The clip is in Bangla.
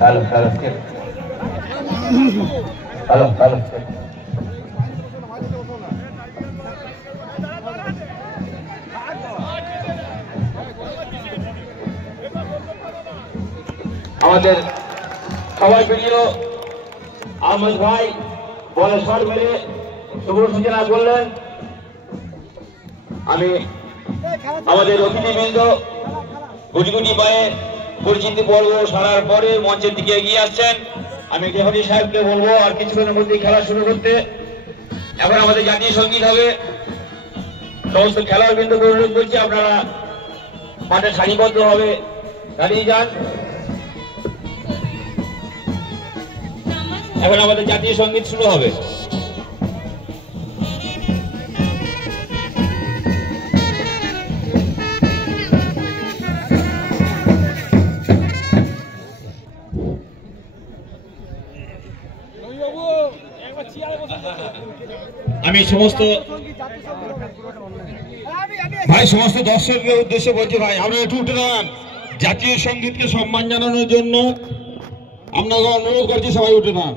হ্যালো হ্যালো হ্যালো হ্যালো আমাদের সবাই প্রিয় আহমেদ ভাই বলে শট মেরে শুভ সূচনা করলেন। আমি আমাদের অতিথিবৃন্দ গুটি গুটি পায়ে পরিচিতি পর্ব সারার পরে মঞ্চের দিকে এগিয়ে আসছেন। আমি ডেপুটি সাহেবকে বলবো আর কিছুক্ষণের মধ্যে খেলা শুরু করতে। এখন আমাদের জাতীয় সঙ্গীত হবে। সমস্ত খেলোয়াড়বৃন্দকে অনুরোধ করছি আপনারা মাঠে সারিবদ্ধ হবে দাঁড়িয়ে যান। এখন আমাদের জাতীয় সঙ্গীত শুরু হবে। আমি সমস্ত দর্শকদের উদ্দেশ্যে বলছি, ভাই আমরা একটু উঠে দাঁড়ান। জাতীয় সঙ্গীতকে সম্মান জানানোর জন্য আপনাকে অনুরোধ করছি, সবাই উঠে দাঁড়ান।